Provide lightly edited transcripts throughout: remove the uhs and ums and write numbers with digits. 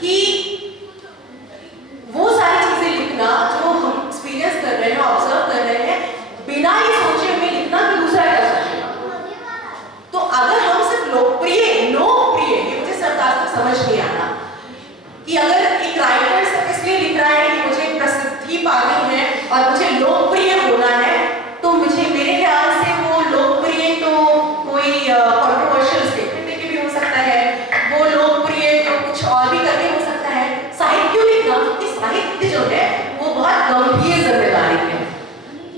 कि वो सारी चीजें लिखना जो हम एक्सपीरियंस कर रहे हैं, ऑब्जर्व कर रहे हैं, बिना ये सोचे हमें लिखना कि दूसरा क्या सोचेगा। तो अगर हम सिर्फ लोकप्रिय, ये मुझे सरकार तक समझ नहीं आ रहा कि अगर एक राइटर सिर्फ इसलिए लिख रहा है कि मुझे प्रसिद्धि पानी है और मुझे लोकप्रिय होना है, तो मुझे मेरे ख्याल से वो लोकप्रिय तो कोई कंट्रोवर्शियल स्टेटमेंट देके भी हो सकता है, वो लोकप्रिय तो कुछ और भी करके हो सकता है। साहित्य लिखना, क्योंकि साहित्य जो है वो बहुत गंभीर जिम्मेदारी है,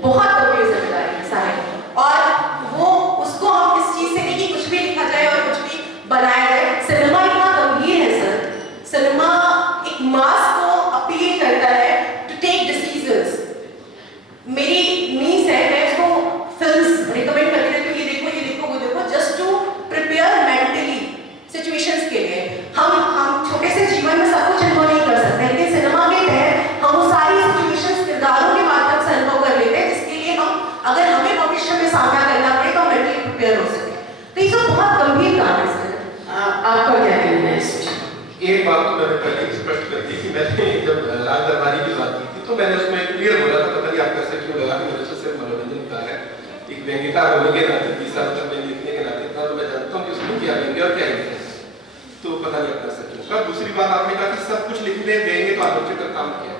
बहुत गंभीर जिम्मेदारी है साहित्य, और वो उसको हम इस चीज से नहीं कि कुछ भी लिखा जाए और कुछ भी बनाया जाए। सिनेमा इतना गंभीर है सर, सिनेमा एक मास को अपील करता है टू टेक डिसीजंस। मेरी नीस है, मैं उसको फिल्म्स रिकमेंड करती रहती हूँ, ये देखो वो देखो, just to prepare mentally situations के लिए। हम छोटे से जीवन में सब कुछ अनुभव नहीं कर सकते, लेकिन सिनेमा के तहत हम वो सारी सिचुएशंस किरदारों के माध्यम से अनुभव कर लेते हैं, जिसके लिए हम अगर हमें भविष्य में सामना करना पड़े तो हम मेंटली प्रिपेयर हो सके। तो ये सब बहुत गंभीर काम है सर, आपका क्या कहना है इस विषय? एक बात तो मैंने पहले स्पष्ट कर दी कि मैंने जब लाल दरबारी की बात की थी तो मैंने उसमें क्लियर बोला था, पता नहीं आपका ऐसा क्यों लगा कि मेरे से सिर्फ मनोरंजन का है। एक व्यंग्यकार होने के नाते 20 साल तक मैं लिखने के नाते इतना तो मैं जानता हूँ कि उसमें क्या व्यंग्य और क्या लिखते हैं, तो पता नहीं आपका ऐसा क्यों। दूसरी बात आपने कहा कि सब कुछ लिखने देंगे तो आलोचक का काम क्या है।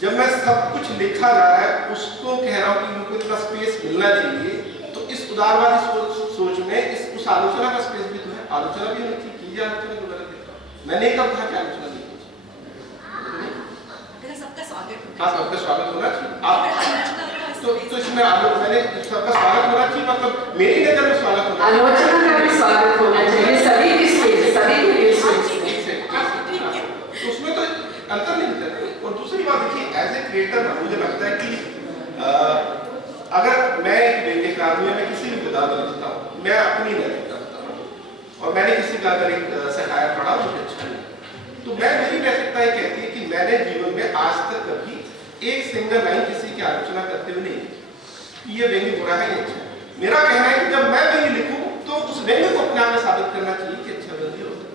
जब मैं सब कुछ लिखा जा रहा है उसको कह रहा हूँ कि उनको इतना स्पेस मिलना चाहिए, तो इस उदारवादी सोच में उस आलोचना का स्पेस भी तो है, आलोचना भी होनी चाहिए। कीजिए आलोचना को गलत है, मैंने कब कहा कि आलोचना नहीं होती, सबका स्वागत हो। हाँ, सबका स्वागत होना चाहिए। आप तो इसमें मैंने सबका स्वागत होना चाहिए, मतलब मेरी नजर में स्वागत होना चाहिए, आलोचना का भी स्वागत होना चाहिए, सभी की स्पेस, सभी के लिए स्पेस। उसमें तो अंतर नहीं दिखता। और दूसरी बात देखिए, एज ए क्रिएटर मुझे लगता है कि अगर मैं एक व्यंग्यकार हूं, मैं किसी भी विधा में लिखता हूँ, मैं अपनी नैतिकता बताता हूँ, और मैंने किसी का अगर एक सहायक पढ़ा मुझे अच्छा नहीं, तो मेरी नैतिकता ये कहती है कि मैंने जीवन में आज तक कभी एक सिंगल लाइन किसी की आलोचना करते हुए नहीं लिखी, ये व्यंग्य बुरा है, ये अच्छा है। मेरा कहना है कि जब मैं व्यंग्य लिखूं तो उस व्यंग्य को अपने आप में साबित करना चाहिए कि अच्छा व्यंग्य होता है।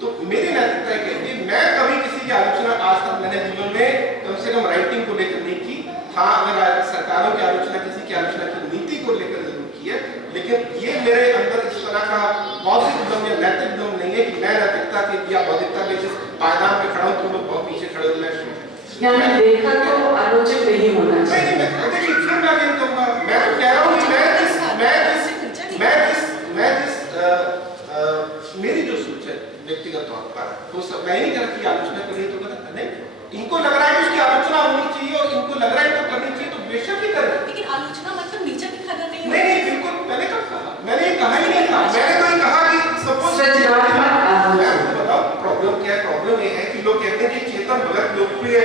तो मेरी नैतिकता कहती है, मैं कभी किसी की आलोचना आज तक मैंने जीवन में कम से कम राइटिंग को लेकर नहीं की। हाँ, अगर सरकारों की आलोचना, किसी की आलोचना की नीति को लेकर जरूर की है, लेकिन ये मेरे अंदर इस तरह का बौद्धिक दम या नैतिक दम नहीं है कि मैं नैतिकता के या बौद्धिकता के जिस पायदान पे खड़ा हूँ तुम लोग बहुत पीछे खड़े हो, यानी देखा तो आलोचक नहीं होना चाहिए। देखिए, फिर मैं नहीं कहूँगा, मैं तो कह रहा हूँ कि मैं जिस मेरी जो सोच है व्यक्तिगत तौर पर, तो सब मैं नहीं कह रहा कि आलोचना करिए तो गलत है, नहीं, इनको लग रहा है कि उसकी आलोचना होनी चाहिए और इनको लग रहा है इनको करनी चाहिए, तो बेशक ही करें, लेकिन आलोचना मतलब नीचे दिखाना नहीं। नहीं, बिल्कुल, मैंने कब कहा, मैंने कहा ही नहीं था, मैंने तो ये कहा कि सपोज मैं बताओ प्रॉब्लम क्या है। प्रॉब्लम ये है कि लोग कहते हैं कि चेतन भगत लोकप्रिय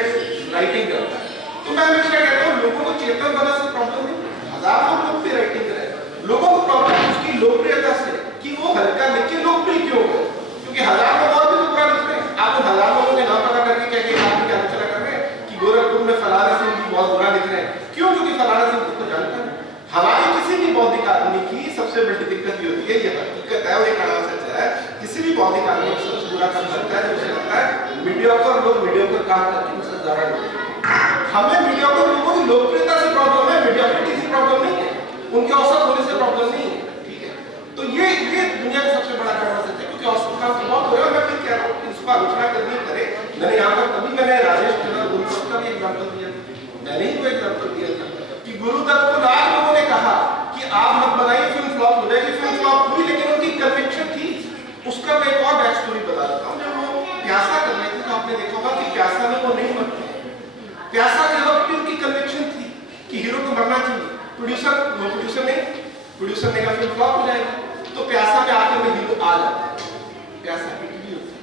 राइटिंग करता है, तो मैं हमेशा कहता हूँ लोगों को चेतन भगत से प्रॉब्लम नहीं, हजारों लोकप्रिय राइटिंग करे, लोगों को प्रॉब्लम उसकी लोकप्रियता से कि वो हल्का लिखे लोकप्रिय क्यों है, क्योंकि हजार लोग और भी तो बुरा लिख रहे हैं। आप उन हजार लोगों के नाम पता करके क्या क्या आदमी की आलोचना कर रहे हैं कि गोरखपुर में फलाना सिंह जी बहुत बुरा लिख रहे हैं, क्यों? क्योंकि फलाना सिंह को जानता है। हमारी किसी भी बौद्धिक आदमी की सबसे बड़ी दिक्कत ये होती है, ये हकीकत है और ये कड़ा सच है, किसी भी बौद्धिक आदमी को सबसे बुरा काम करता है, मुझे लगता है मीडियोकर लोग मीडियोकर काम करते हैं, उससे ज्यादा लोग। हमें मीडियोकर लोगों की लोकप्रियता से प्रॉब्लम है, मीडियोक्रिटी से प्रॉब्लम नहीं है, उनके औसत होने से प्रॉब्लम नहीं है, ठीक है। तो ये दुनिया का सबसे बड़ा कारण सच है, क्योंकि औसत काम तो बहुत हो रहा है। मैं फिर कह रहा हूँ इसको आलोचना करनी करे। मैंने यहाँ पर कभी मैंने राजेश गुरुदत्त का भी एग्जाम्पल दिया, मैंने ही वो एग्जाम्पल दिया था कि गुरुदत्त को लाख लोगों ने कहा कि आप मत बनाइए, फिल्म फ्लॉप हो जाएगी, फिल्म फ्लॉप हुई, लेकिन उनकी कन्विक्शन थी। उसका मैं एक और बैक स्टोरी बता देता हूँ। जब वो प्यासा कर रहे थे तो आपने देखा होगा कि प्यासा में वो नहीं मरते, प्यासा के वक्त भी उनकी कन्विक्शन थी कि हीरो को मरना चाहिए। प्रोड्यूसर ने कहा फिल्म फ्लॉप हो जाएगी, तो प्यासा में आकर में हीरो आ जाता है, प्यासा हिट भी होती है।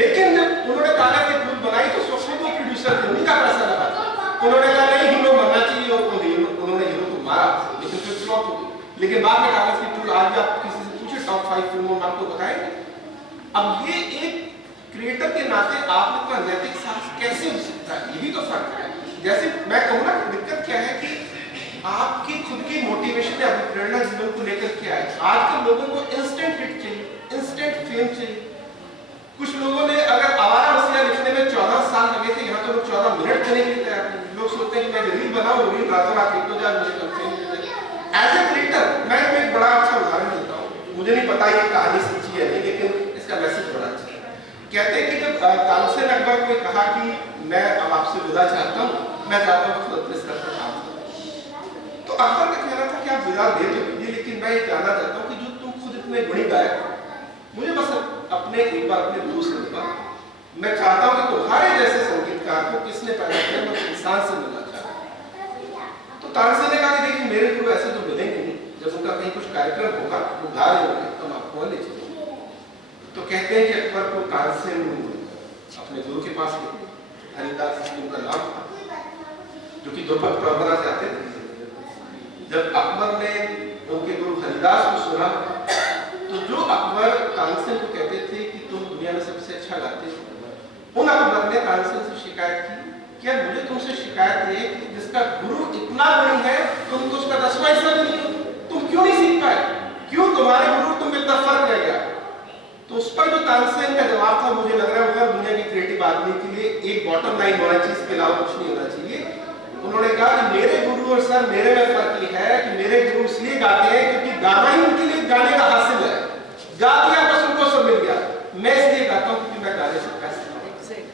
लेकिन जब उन्होंने कागज की फिल्म बनाई तो सोचो तो प्रोड्यूसर थे, उनका पैसा लगा, उन्होंने कहा नहीं हीरो मरना चाहिए, उन्होंने हीरो को मारा, लेकिन फिर फ्लॉप हो गई। लेकिन बाद में कागज की फिल्म आज आप किसी से पूछे टॉप 5 फिल्मों में आपको बताएंगे। अब ये एक क्रिएटर के नाते आप लोग का नैतिक साहस कैसे हो सकता है, ये भी तो फर्क है। जैसे मैं कहूँ ना, दिक्कत क्या है कि आपकी खुद की मोटिवेशन या प्रेरणा जीवन को लेकर क्या है। आजकल लोगों को इंस्टेंट हिट चाहिए, इंस्टेंट फेम चाहिए, कुछ लोगों ने अगर आवारा वसीयत लिखने में 14 साल लगे थे, यहाँ तो लोग 14 मिनट देने के लिए तैयार नहीं। लोग सोचते हैं कि मैं रील बनाऊं, रील रातों रात लिख दो, जा मुझे कंप्लेन मिल जाए। एज ए क्रिएटर मैं एक बड़ा अच्छा उदाहरण देता हूँ, मुझे नहीं पता ये कहानी सच्ची है नहीं, लेकिन इसका मैसेज बड़ा अच्छा है। कहते हैं कि जब तानसेन अकबर को कहा कि मैं अब आपसे विदा चाहता हूँ, मैं चाहता हूँ खुद अपने स्तर पर काम करो, तो अकबर का कहना था कि आप विदा दे तो दीजिए, लेकिन मैं ये जानना चाहता हूँ कि जो तुम खुद इतने गुणी गायक, मुझे बस अपने एक बार अपने गुरु से मिलवा, मैं चाहता हूँ कि तुम्हारे जैसे संगीतकार को किसने पैदा किया, मैं इंसान से मिलना चाहता हूँ। तो तानसेन ने कहा कि देखिए मेरे गुरु ऐसे तो मिलेंगे नहीं, जब उनका कहीं कुछ कार्यक्रम होगा वो गा रहे होंगे तो हम आपको ले चलेंगे। तो कहते हैं कि अकबर को तानसेन अपने गुरु के पास गए, हरिदास जी उनका नाम था, जो कि द्रुपद परंपरा से आते थे। जब अकबर ने उनके गुरु हरिदास को सुना, तो जो अकबर तानसेन को कहते थे कि तुम दुनिया में सबसे अच्छा गाते हो, उन अकबर ने तानसेन से शिकायत की कि यार मुझे तुमसे शिकायत है कि जिसका गुरु इतना गुणी है तुम तो उसका 10वां हिस्सा भी नहीं हो, तुम क्यों नहीं सीख पाए, क्यों तुम्हारे गुरु तुम में इतना फर्क रह गया। तो उस पर जो तानसेन का जवाब था, मुझे लग रहा है हर दुनिया के क्रिएटिव आदमी के लिए एक बॉटम लाइन होना चाहिए, इसके अलावा कुछ नहीं होना चाहिए। उन्होंने कहा कि मेरे गुरु और सर मेरे में फर्क ये है कि मेरे गुरु इसलिए गाते हैं क्योंकि गाना ही उनके लिए गाने का हासिल है, गा दिया बस उनको सब मिल गया, मैं इसलिए गाता हूँ क्योंकि मैं गाने से पैसे कमाता हूं।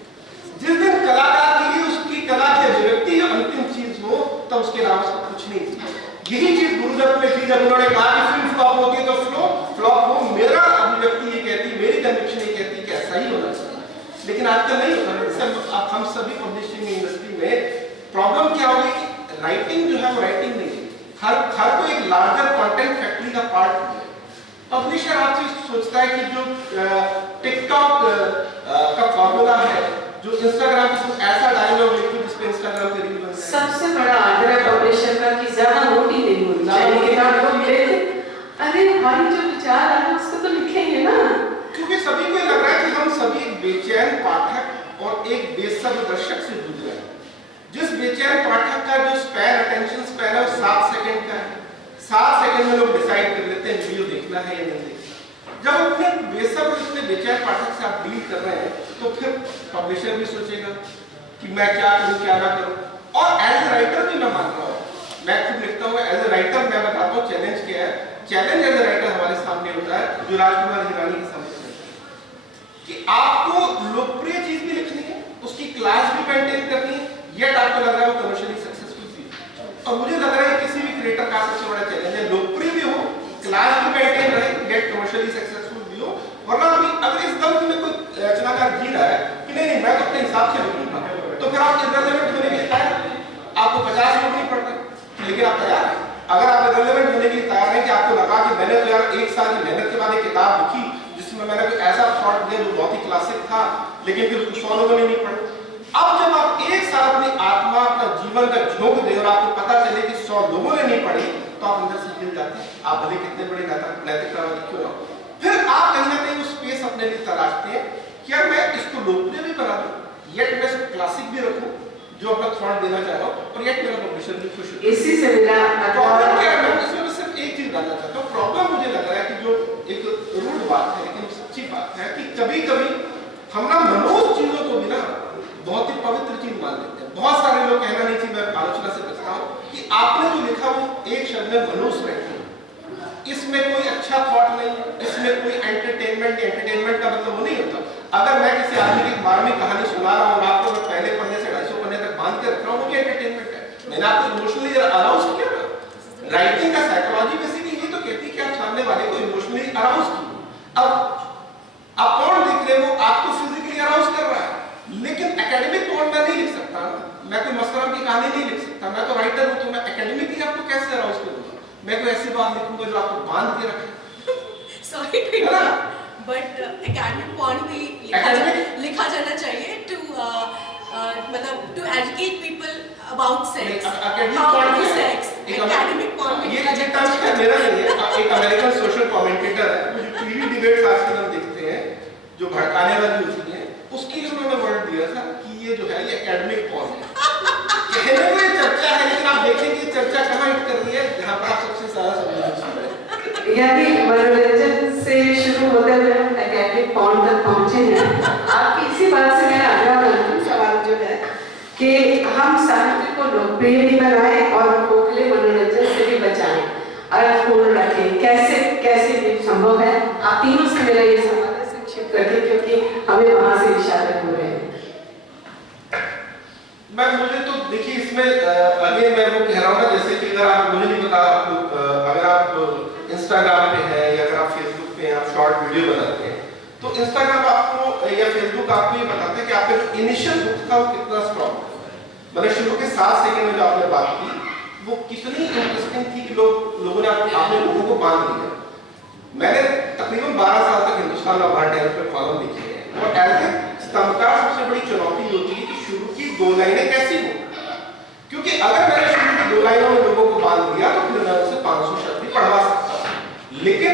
जिस दिन कलाकार के लिए उसकी कला की अभिव्यक्ति अंतिम चीज हो, तब उसके अलावा उसको कुछ नहीं चाहिए। यही चीज गुरुदत्त में थी, जब उन्होंने कहा कि फिल्म फ्लॉप होती है तो फ्लॉप हो, मेरा अभिव्यक्ति ये कहती, मेरी कन्विक्शन ये कहती कि ऐसा ही होना चाहिए, लेकिन आजकल नहीं होता। अब हम सभी पब्लिशिंग इंडस्ट्री में प्रॉब्लम क्या होगी कि राइटिंग जो है वो राइटिंग नहीं है, हर कोई एक लार्जर कंटेंट फैक्ट्री का पार्ट है। पब्लिशर आपसे सोचता है कि जो टिकटॉक का फॉर्मूला है, जो इंस्टाग्राम पे तुम ऐसा डायलॉग लिखो जिस पे इंस्टाग्राम पे रील बन जाए। सबसे बड़ा आग्रह पब्लिशर का कि ज्यादा नोट ही नहीं होनी चाहिए, किताब को मिले अरे हमारी जो विचार है उसको तो लिखेंगे ना, क्योंकि सभी को लग रहा है कि हम सभी एक बेचैन पाठक और एक बेसब्र दर्शक से जूझ रहे हैं। जिस बेचैन पाठक का जो स्पैन अटेंशन स्पैन है वो 7 सेकंड का है, 7 सेकंड में लोग डिसाइड कर लेते हैं वीडियो देखना है या नहीं देखना। जब अपने बेसब्र इतने बेचैन पाठक से आप डील कर रहे हैं, तो फिर पब्लिशर भी सोचेगा कि मैं क्या करूं क्या ना करूं। और एज ए राइटर भी मैं मान रहा हूं, मैं खुद लिखता हूं, एज ए राइटर मैं बताता हूं चैलेंज क्या है। चैलेंज एज ए राइटर हमारे सामने होता है जो राजकुमार हिरानी की समस्या है कि आपको लोकप्रिय चीज भी लिखनी है, उसकी क्लास भी मेंटेन करनी है, येट आपको लग रहा है वो कमर्शियली सक्सेसफुल भी। और मुझे लग रहा है किसी भी क्रिएटर का सबसे बड़ा चैलेंज है लोकप्रिय भी हो, क्लास भी मेंटेन रहे, येट कमर्शियली सक्सेसफुल भी हो। वरना अगर इस दम में कोई रचनाकार जी रहा है कि नहीं मैं तो अपने हिसाब से लिखूंगा, तो फिर आप इररिलेवेंट होने के लिए तैयार हैं, आपको 50 लोग नहीं पड़ते, लेकिन आप तैयार हैं। अगर आप इररिलेवेंट होने के लिए तैयार हैं कि आपको लगा कि मैंने तो यार 1 साल की मेहनत के बाद एक किताब लिखी जिसमें मैंने कोई ऐसा थॉट दिया जो बहुत ही क्लासिक था, लेकिन फिर उसको 100 लोगों ने नहीं पढ़ा। अब जब आप 1 साल अपनी आत्मा अपना जीवन का झोंक दे और आपको पता चले कि 100 लोगों ने नहीं पढ़ी, तो आप अंदर से हिल जाते हैं, आप भले कितने बड़े नैतिकतावादी क्यों ना हो। फिर आप कहीं ना कहीं वो स्पेस अपने लिए तलाशते हैं कि यार मैं इसको लोकप्रिय भी बना दूं, येट मैं इसको क्लासिक भी रखूं जो अपना थॉट देना चाह रहा हूं, और येट मेरा पब्लिशर भी खुश हो। इसी से मेरा प्रॉब्लम क्या है, मैं इसमें सिर्फ एक चीज बताना चाहता हूं। प्रॉब्लम मुझे लग रहा है कि जो एक रूड बात है लेकिन सच्ची बात है कि कभी-कभी हम ना मनोज चीजों को भी ना बहुत ही पवित्र चीज मान लेते हैं। बहुत सारे लोग कहना नहीं चाहिए, मैं आलोचना से बचता हूं कि आपने जो लिखा वो एक शब्द में मनुष्य रहता है, इसमें कोई अच्छा थॉट नहीं है, इसमें कोई एंटरटेनमेंट का मतलब वो नहीं होता। अगर मैं किसी आदमी की 12वीं कहानी सुना रहा हूं और आपको मैं पहले पन्ने से 250 पन्ने तक बांध के रख रहा हूं, वो भी एंटरटेनमेंट है। मैंने आपको इमोशनली अराउज किया ना। राइटिंग का साइकोलॉजी बेसिकली ये तो कहती है कि आप सामने वाले को इमोशनली अराउज कीजिए। अब आप कौन देख रहे हो, आपको फिजिकली अराउज कर रहा है, लेकिन एकेडमिक टोन में नहीं लिख सकता। मैं कोई मस्तरम की कहानी नहीं लिख सकता, मैं तो राइटर हूं, तो मैं एकेडमिकली आपको कैसे अराउज करूंगा? मैं कोई ऐसी बात लिखूंगा जो आपको बांध के रखे। सॉरी बट एकेडमिक पॉइंट भी लिखा जाना चाहिए टू मतलब to educate people about sex, academic point ये टर्म्स का मेरा नहीं है। एक अमेरिकन सोशल कमेंटेटर है, जो टीवी डिबेट्स आजकल हम देखते हैं जो भड़काने वाली होती है, उसके लिए उन्होंने वर्ड दिया था कि ये जो है ये एकेडमिक पॉइंट है। कहने को ये चर्चा है, लेकिन आप देखेंगे चर्चा कहाँ हिट कर रही है, जहाँ पर आप सबसे ज्यादा समझ। यानी मनोरंजन से शुरू होते हुए एकेडमिक पॉइंट तक पहुंचे हैं। प्रिय भी बनाए और खोखले मनोरंजन से भी बचाएं, अर्थपूर्ण रखें। कैसे कैसे ये संभव है? आप तीनों से मेरा ये सवाल है संक्षिप्त करके, क्योंकि हमें वहां से इशारे हो रहे हैं। मुझे तो देखिए इसमें अगेन मैं वो कह रहा हूँ ना, जैसे कि अगर आप, मुझे नहीं पता आप लोग अगर आप इंस्टाग्राम पे हैं या अगर आप फेसबुक पे आप शॉर्ट वीडियो बनाते हैं, तो इंस्टाग्राम आपको या फेसबुक आपको ये बताते हैं कि आपका जो इनिशियल हुक था वो कितना स्ट्रॉन्ग है। मतलब शुरू के 7 सेकंड में जो आपने बात की वो कितनी इंटरेस्टिंग थी कि लोगों ने आपने लोगों को बांध लिया। मैंने तकरीबन 12 साल तक हिंदुस्तान अखबार टाइम्स पे कॉलम लिखे हैं और एज ए स्तंभकार सबसे बड़ी चुनौती होती है कि शुरू की 2 लाइनें कैसी हो, क्योंकि अगर मैंने शुरू की 2 लाइनों में लोगों को बांध दिया तो फिर मैं उसे 500 शब्द भी पढ़वा सकता। लेकिन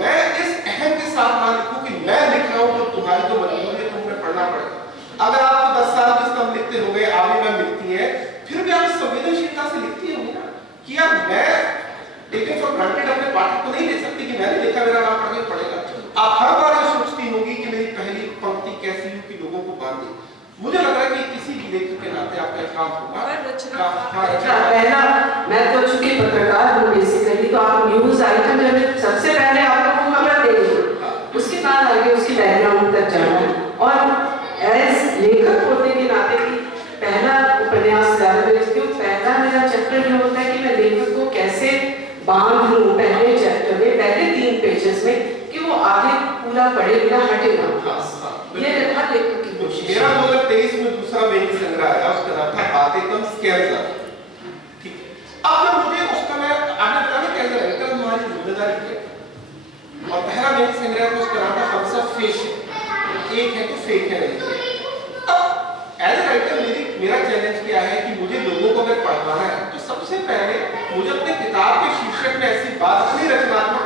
मैं इस अहम के साथ ना लिखूं कि मैं लिख रहा हूं तो तुम्हारी तो मजबूरी है, तुम्हें पढ़ना पड़ेगा। अगर आपको 10 साल की स्तंभ लिखते हो गए, आगे में लिखती है, फिर भी आप संवेदनशीलता से लिखती होगी ना कि यार मैं टेकन फॉर ग्रांटेड अपने पाठक को नहीं ले सकती कि मैंने लिखा मेरा नाम पढ़ के पढ़ेगा। आप हर बार ये सोचती होगी कि मेरी पहली पंक्ति कैसी हो कि लोगों को बांधे। मुझे लग रहा है कि किसी भी लेखक के नाते आपका काम होगा। पहला मैं तो चूंकि पत्रकार हूँ बेसिकली, तो आप न्यूज आइटम जब सबसे पहले आप लोगों को खबर देंगे, उसके बाद आगे उसकी बैकग्राउंड तक जाना। और एज लेखक होने के नाते कि पहला उपन्यास ज़्यादा मैं लिखती हूँ, पहला मेरा चैप्टर ये होता है कि मैं लेखक को कैसे बांध लूँ पहले चैप्टर में, पहले 3 पेजेस में, कि वो आगे पूरा पढ़े बिना हटे ना। ये हर लेखक की कोशिश। मेरा 2023 में दूसरा वेनिक संग्रह आया, उसका नाम था बातें कम स्केल ज्यादा। ठीक है, अब जब मुझे उसका मैं आपने बताया कैसे लगता है हमारी जिम्मेदारी क्या है, और पहला वेनिक संग्रह को उसका नाम था हम सब फेक है, एक है तो फेक है नहीं। अब एज ए राइटर मेरा चैलेंज क्या है कि मुझे लोगों को अगर पढ़वाना है तो सबसे पहले मुझे अपने किताब के शीर्षक में ऐसी बात, अपनी रचनात्मक